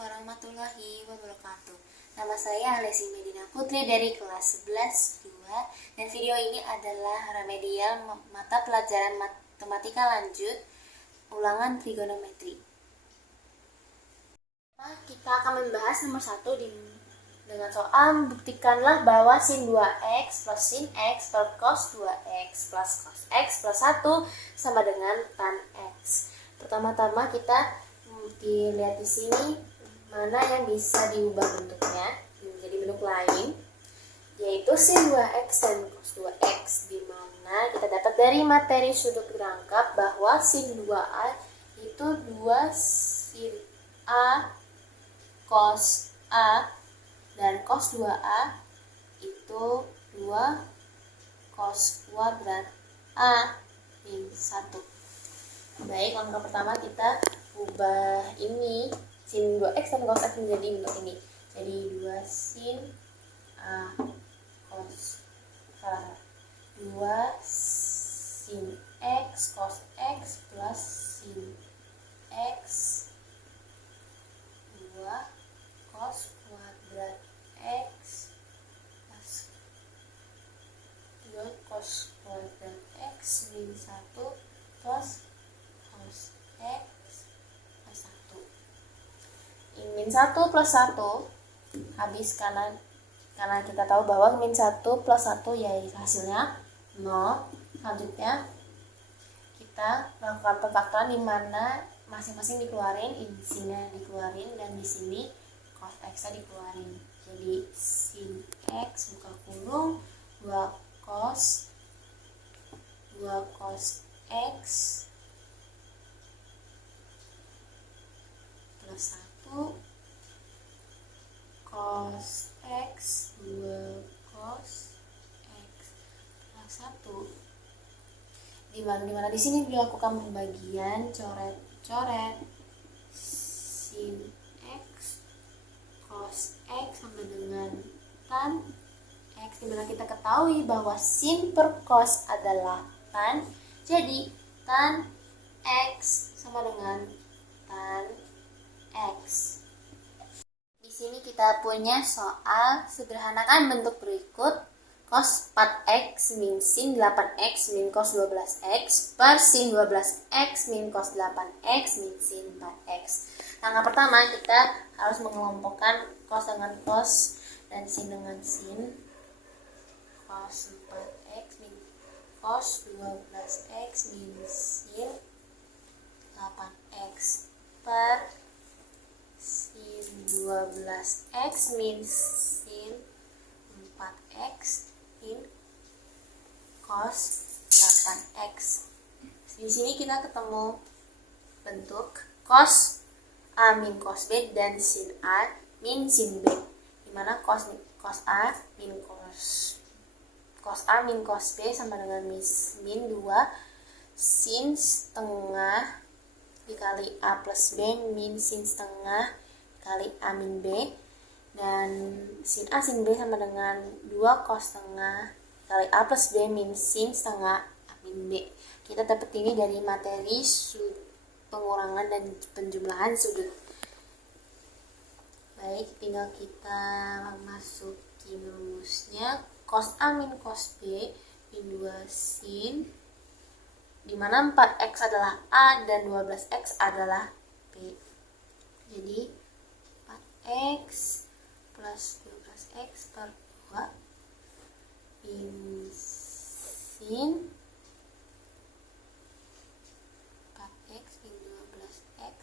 warahmatullahi wabarakatuh. Nama saya Alesi Medina Putri dari kelas 11 2, dan video ini adalah remedial mata pelajaran matematika lanjut ulangan trigonometri. Kita akan membahas nomor 1 dengan soal buktikanlah bahwa sin 2x plus sin x per cos 2x plus cos x plus 1 sama dengan tan x. Pertama-tama kita dilihat di sini mana yang bisa diubah bentuknya menjadi bentuk lain, yaitu sin 2x dan cos 2x, di mana kita dapat dari materi sudut rangkap bahwa sin 2a itu 2 sin a cos a dan cos 2a itu 2 cos kuadrat a min 1. Baik, langkah pertama kita ubah ini sin 2x dan cos x menjadi bentuk ini. Jadi 2 sin a cos 2 sin x cos x plus sin x 2 cos kuadrat x plus 2 cos kuadrat x min 1 plus cos x plus 1. Min 1 plus 1 habis karena kita tahu bahwa min 1 plus 1 yaitu hasilnya 0. Selanjutnya kita melakukan pemfaktoran di mana masing-masing dikeluarin, isinya dikeluarin, dan di sini cos x dikeluarin. Jadi sin x buka kurung 2 cos x plus 1 cos x 2 cos x plus 1, dimana di sini dilakukan pembagian, coret sin x cos x sama dengan tan x, dimana kita ketahui bahwa sin per cos adalah tan, jadi tan x sama dengan tan x. Di sini kita punya soal sederhanakan bentuk berikut: cos 4x min sin 8x min cos 12x per sin 12x min cos 8x min sin 4x. Langkah pertama kita harus mengelompokkan cos dengan cos dan sin dengan sin. Cos 4x min cos 12x min sin 8x per sin 12x min sin 4x min cos 8x. Di sini kita ketemu bentuk cos a min cos b dan sin a min sin b, dimana cos a min cos b sama dengan min 2 sin setengah dikali a plus b min sin setengah kali a min b, dan sin a sin b sama dengan 2 cos setengah kali a plus b min sin setengah a min b. Kita dapat ini dari materi pengurangan dan penjumlahan sudut. Baik, tinggal kita masukin rumusnya. Cos a min cos b min 2 sin, dimana 4x adalah a dan 12x adalah b. Jadi 4x plus 12x per 2 min sin 4x min 12x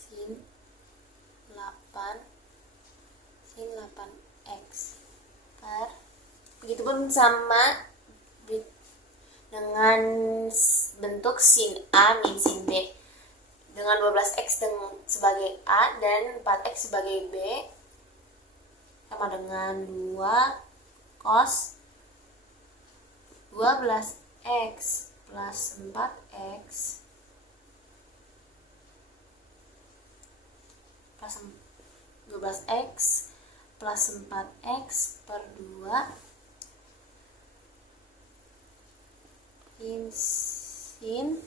sin 8x per, begitupun sama dengan bentuk sin a min sin b, dengan 12x sebagai a dan 4x sebagai b sama dengan 2 cos 12x plus 4x plus 12x plus 4x per 2 sin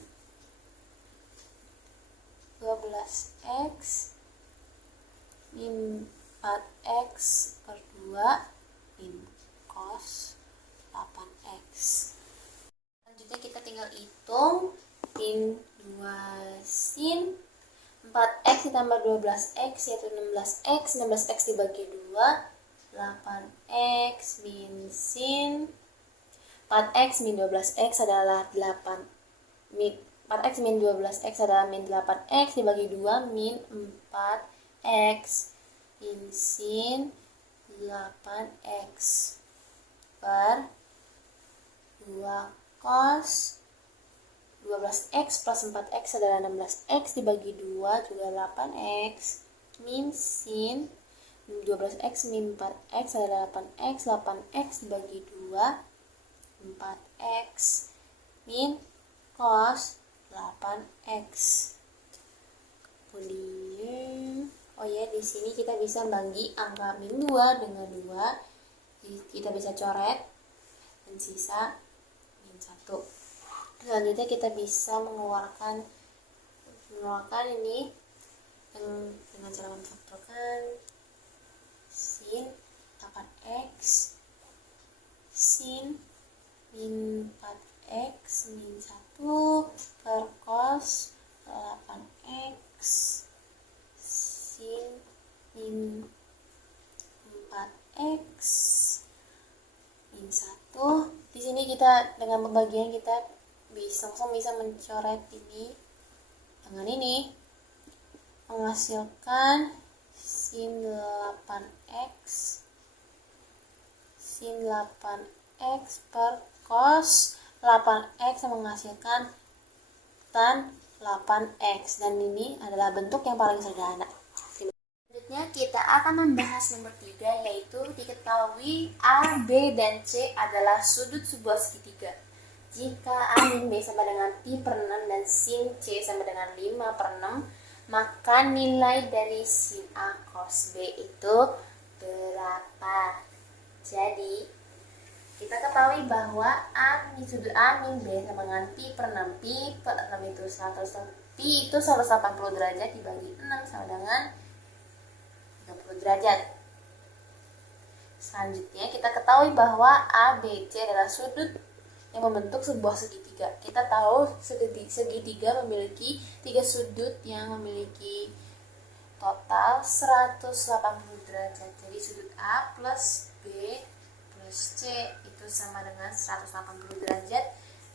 12x min 4x per 2 min cos 8x. Selanjutnya kita tinggal hitung min 2 sin 4x ditambah 12x yaitu 16x, 16x dibagi 2 8x min sin 4x min 12x adalah 8 min 4x min 12x adalah min 8x dibagi 2 min 4x min sin 8x per 2 cos 12x plus 4x adalah 16x dibagi 2 juga 8x min sin 12x min 4x adalah 8x, 8x dibagi 2 4x min cos 8x. Kemudian di sini kita bisa bagi angka min 2 dengan 2. Jadi kita bisa coret dan sisa min 1. Selanjutnya kita bisa mengeluarkan ini dengan cara memfaktorkan sin 8x sin min 4x min 1 per cos 8x sin min 4x min 1. Di sini kita dengan pembagian kita langsung bisa mencoret ini dengan ini, menghasilkan sin 8x per cos 8x menghasilkan tan 8x, dan ini adalah bentuk yang paling sederhana. Selanjutnya kita akan membahas nomor 3, yaitu diketahui A, B, dan C adalah sudut sebuah segitiga. Jika A min B sama dengan pi per 6 dan sin C sama dengan 5 per 6, maka nilai dari sin A cos B itu berapa? Jadi kita ketahui bahwa sudut A min B sama dengan pi per 6. Pi per 6 itu 100. Pi itu 180 derajat dibagi 6 sama dengan 30 derajat. Selanjutnya kita ketahui bahwa ABC adalah sudut yang membentuk sebuah segitiga. Kita tahu segitiga memiliki 3 sudut yang memiliki total 180 derajat. Jadi sudut A plus B plus C itu sama dengan 180 derajat,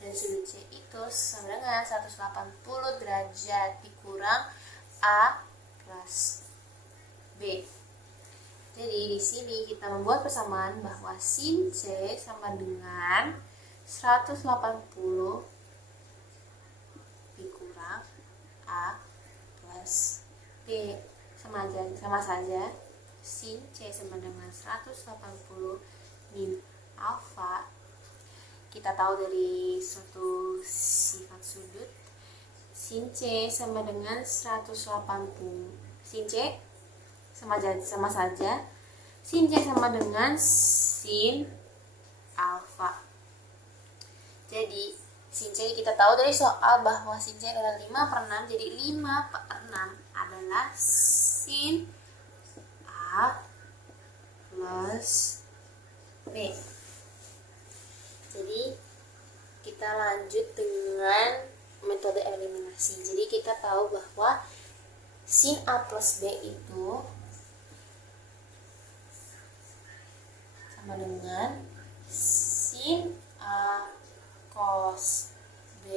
dan sudut C itu sama dengan 180 derajat dikurang A plus B. Jadi di sini kita membuat persamaan bahwa sin C sama dengan 180 dikurang A plus B, sama saja sin C sama dengan 180 min alfa. Kita tahu dari suatu sifat sudut, sin C sama dengan 180. Sin C sama saja sin C sama dengan sin alfa. Jadi sin C kita tahu dari soal bahwa sin C adalah 5 per 6. Jadi 5 per 6 adalah sin A plus B. Jadi kita lanjut dengan metode eliminasi. Jadi kita tahu bahwa sin A plus B itu sama dengan sin A cos B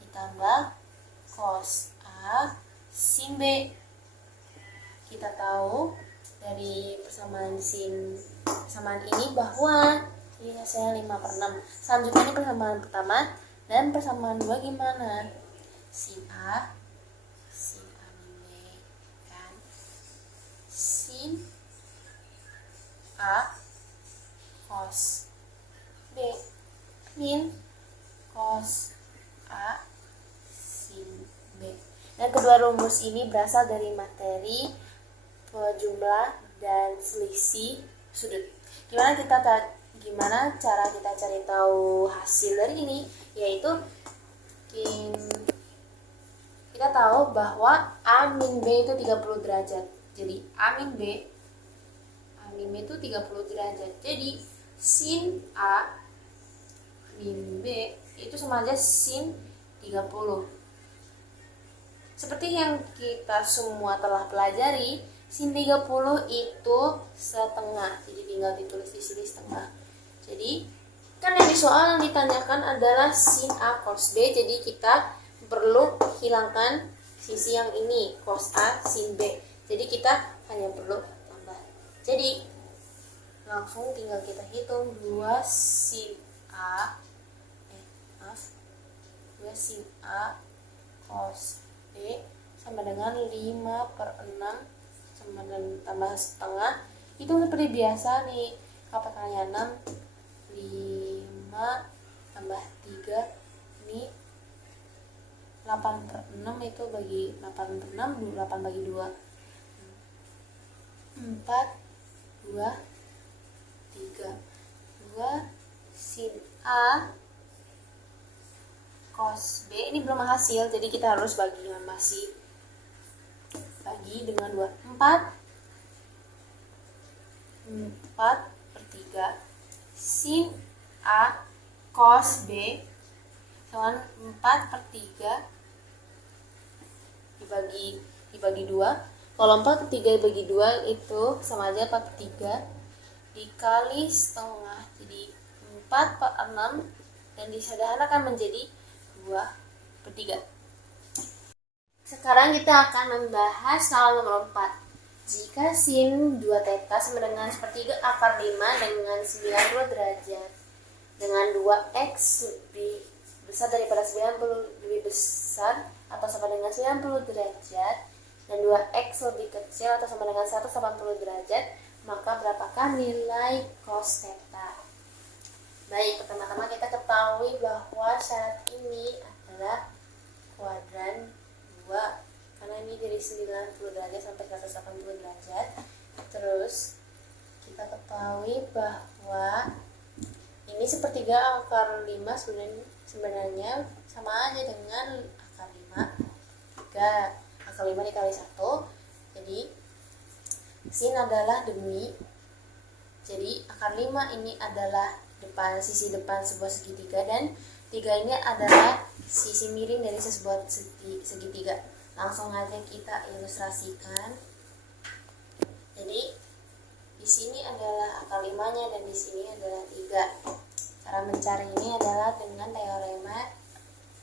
ditambah cos A sin B. Kita tahu dari persamaan ini bahwa ini hasilnya 5 per 6. Selanjutnya ini persamaan pertama, dan persamaan 2 gimana? Sin A min B kan, sin A cos B min cos A sin B. Dan kedua rumus ini berasal dari materi jumlah dan selisih sudut. gimana cara kita cari tahu hasil dari ini? Yaitu kita tahu bahwa A min B itu 30 derajat. Jadi A min B itu 30 derajat. Jadi sin A min B itu sama aja sin 30. Seperti yang kita semua telah pelajari, sin 30 itu setengah. Jadi tinggal ditulis di sini setengah. Jadi kan yang di soal yang ditanyakan adalah sin A cos B. Jadi kita perlu hilangkan sisi yang ini, cos A sin B. Jadi kita hanya perlu tambah. Jadi langsung tinggal kita hitung 2 sin A 2 sin A cos B sama dengan 5/6 sama dengan tambah setengah. Itu seperti biasa nih, KPK-nya 6, 5 tambah 3 ini 8/6, itu bagi 8/6, 8 bagi 2 4, 2, 3 2 sin A cos B. Ini belum hasil, jadi kita harus bagi dengan masih. Bagi dengan 2, 4/3 sin A cos B sama 4/3 dibagi 2. Kalau 4/3 dibagi 2 itu sama aja 4/3 dikali setengah, jadi 4/6, dan disederhanakan menjadi 2/3. Sekarang kita akan membahas soal nomor 4. Jika sin 2 theta sama dengan sepertiga akar 5 dengan 90 derajat, dengan 2x lebih besar daripada 90, lebih besar atau sama dengan 90 derajat, dan 2x lebih kecil atau sama dengan 180 derajat, maka berapakah nilai cos theta? Baik, pertama-tama kita ketahui bahwa syarat ini adalah kuadran 2, karena ini dari 90 derajat sampai 180 derajat. Terus kita ketahui bahwa ini sepertiga akar 5 sebenarnya sama aja dengan akar 5. 3 akar 5 dikali 1, jadi sin adalah demi. Jadi akar 5 ini adalah sisi depan sebuah segitiga, dan 3 ini adalah sisi miring dari sebuah segitiga. Langsung aja kita ilustrasikan. Jadi di sini adalah akar 5-nya dan di sini adalah 3. Cara mencari ini adalah dengan teorema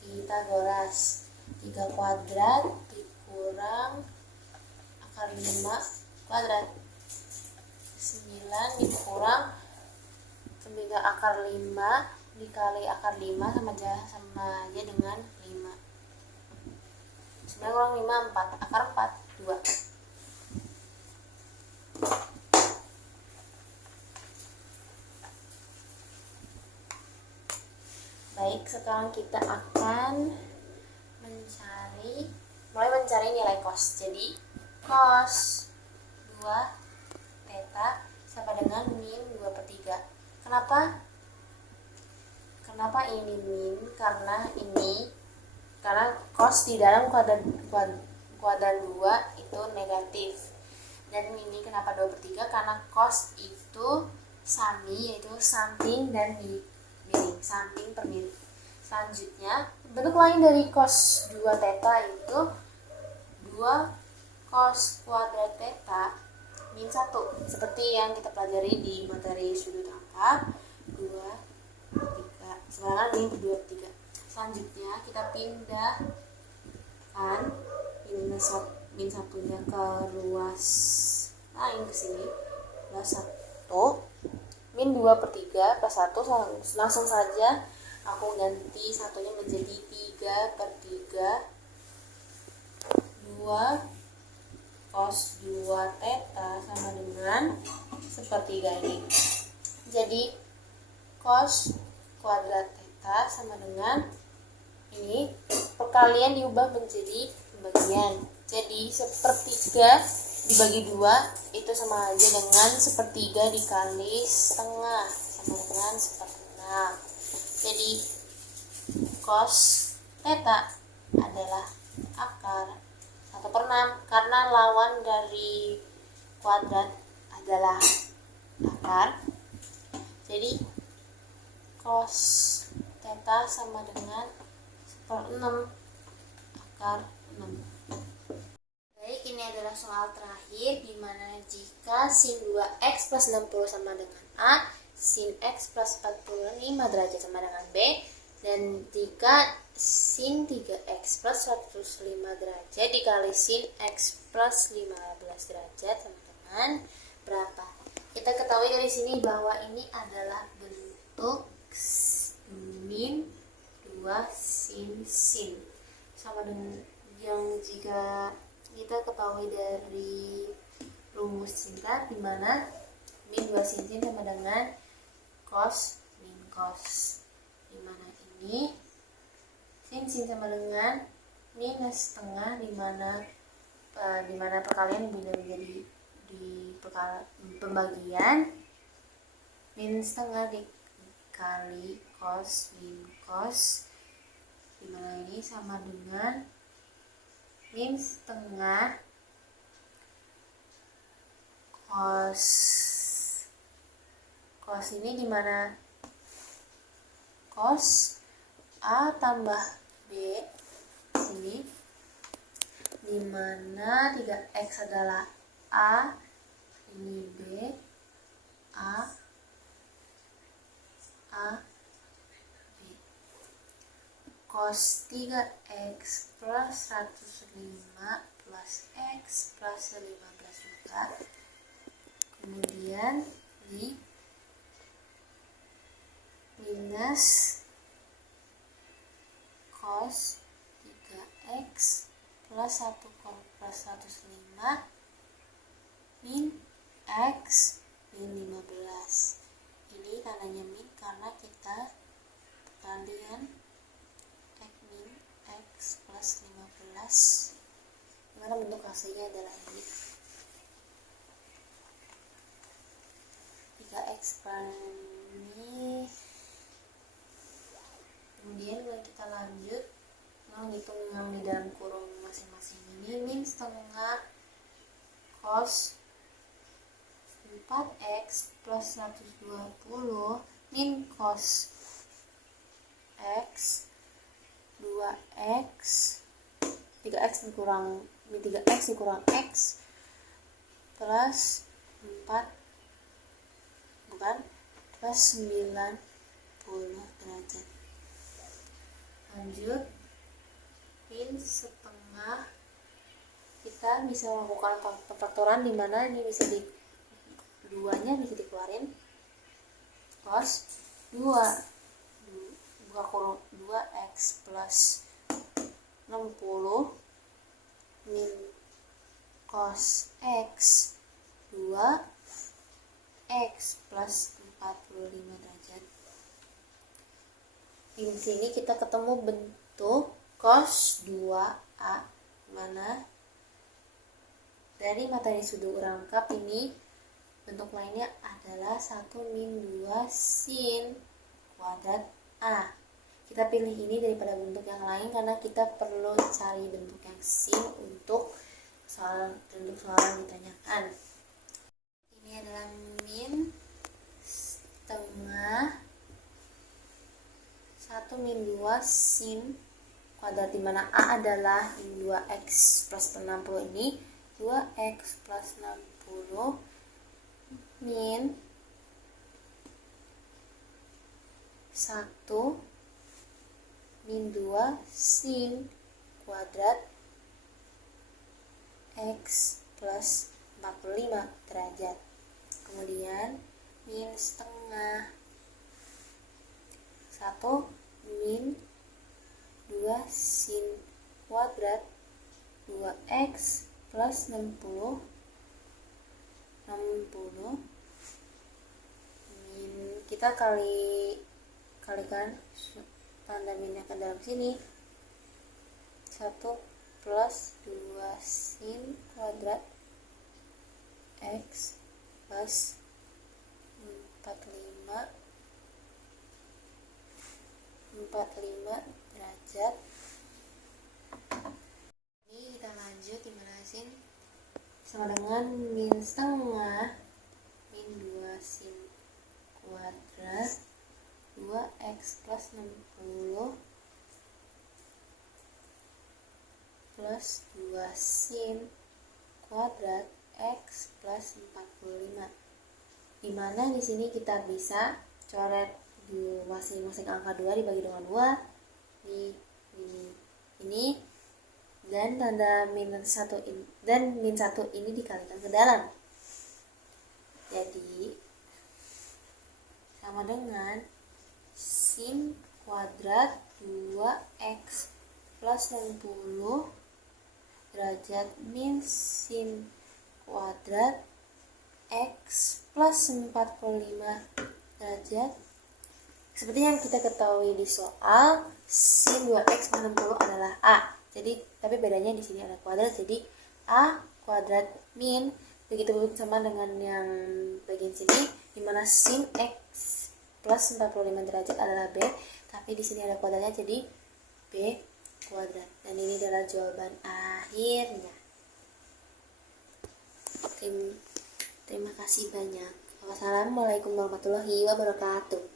Pythagoras. 3 kuadrat dikurang akar 5 kuadrat, 9 dikurang 3 akar 5 dikali akar 5 sama aja dengan 5. 9 kurang 5, 4. Akar 4, 2. Baik, sekarang kita akan mulai mencari nilai cos. Jadi cos 2 theta sama dengan min 2/3. Kenapa ini min? Karena cos di dalam kuadran 2 itu negatif. Dan ini kenapa 2/3? Karena cos itu sami, yaitu samping dan miring, samping per miring. Selanjutnya, bentuk lain dari cos 2 theta itu 2 cos kuadrat theta min 1, seperti yang kita pelajari di materi sudut angka 2, 3. Sekarang min 2/3. Selanjutnya kita pindahkan min 1-nya ke ruas lain, ke sini ruas 1. Min 2/3 plus 1, langsung saja aku ganti 1-nya menjadi 3/3. 2 cos 2 theta sama dengan sepertiga ini. Jadi cos kuadrat theta sama dengan ini, perkalian diubah menjadi pembagian. Jadi sepertiga dibagi 2 itu sama aja dengan sepertiga dikali setengah, sama dengan seperenam. Jadi cos theta adalah akar 1/6 karena lawan dari kuadrat adalah akar. Jadi cos theta sama dengan 1/6 akar 6. Baik, ini adalah soal terakhir di mana jika sin 2x plus 60 sama dengan A, sin x plus 45 derajat sama dengan B, dan jika sin 3x plus 105 derajat dikali sin x plus 15 derajat sama dengan berapa? Kita ketahui dari sini bahwa ini adalah bentuk min 2 sin sama dengan yang jika kita ketahui dari rumus singkat di mana min 2 sin sama dengan cos min cos, di mana ini sin sama dengan minus setengah, di mana perkalian menjadi di pembagian min setengah dikali cos min cos, di mana ini sama dengan min setengah cos ini, di mana cos A tambah B sini, di mana 3x adalah A, ini B, A B. Cos 3x plus 105 plus x plus 15 juga. Kemudian di minus cos 3x plus 1 plus 105 min x min 15. Ini tandanya min karena kita perkalian x min x plus 15, dimana bentuk hasilnya adalah ini 3x per ini. Kemudian kita lanjut menghitung di dalam kurung masing-masing ini min setengah cos 4x plus 120 min cos x 2x 3x dikurang x plus 4 plus 90 derajat. Lanjut min setengah, kita bisa melakukan pemfaktoran di mana ini bisa duanya bisa dikeluarin, cos 2x plus 60 min cos x 2x plus 45 derajat. Di sini kita ketemu bentuk cos 2a, mana dari materi sudut rangkap ini bentuk lainnya adalah 1 min 2 sin kuadrat A. Kita pilih ini daripada bentuk yang lain karena kita perlu cari bentuk yang sin untuk soal yang ditanyakan. Ini adalah min setengah 1 min 2 sin kuadrat, dimana A adalah min 2x plus 60 ini 2x plus 60 min 1 min 2 sin kuadrat x plus 45 derajat. Kemudian min setengah 1 min 2 sin kuadrat 2x plus 60 min, kita kalikan tanda minnya ke dalam sini, 1 plus 2 sin kuadrat x plus 45 derajat. Ini kita lanjut dimanasin sama dengan min setengah min 2 sin kuadrat 2x plus 60 plus 2 sin kuadrat x plus 45. Dimana di sini kita bisa coret di masing-masing angka 2 dibagi dengan 2 ini dan tanda min 1 ini dikalikan ke dalam. Jadi sama dengan sin kuadrat 2x plus 60 derajat min sin kuadrat x plus 45 derajat. Seperti yang kita ketahui di soal, sin 2x 60 adalah a. Jadi tapi bedanya di sini ada kuadrat, jadi a kuadrat min, begitu sama dengan yang bagian sini di mana sin x plus 45 derajat adalah b, tapi di sini ada kuadratnya jadi b kuadrat. Dan ini adalah jawaban akhirnya. Terima kasih banyak. Wassalamualaikum warahmatullahi wabarakatuh.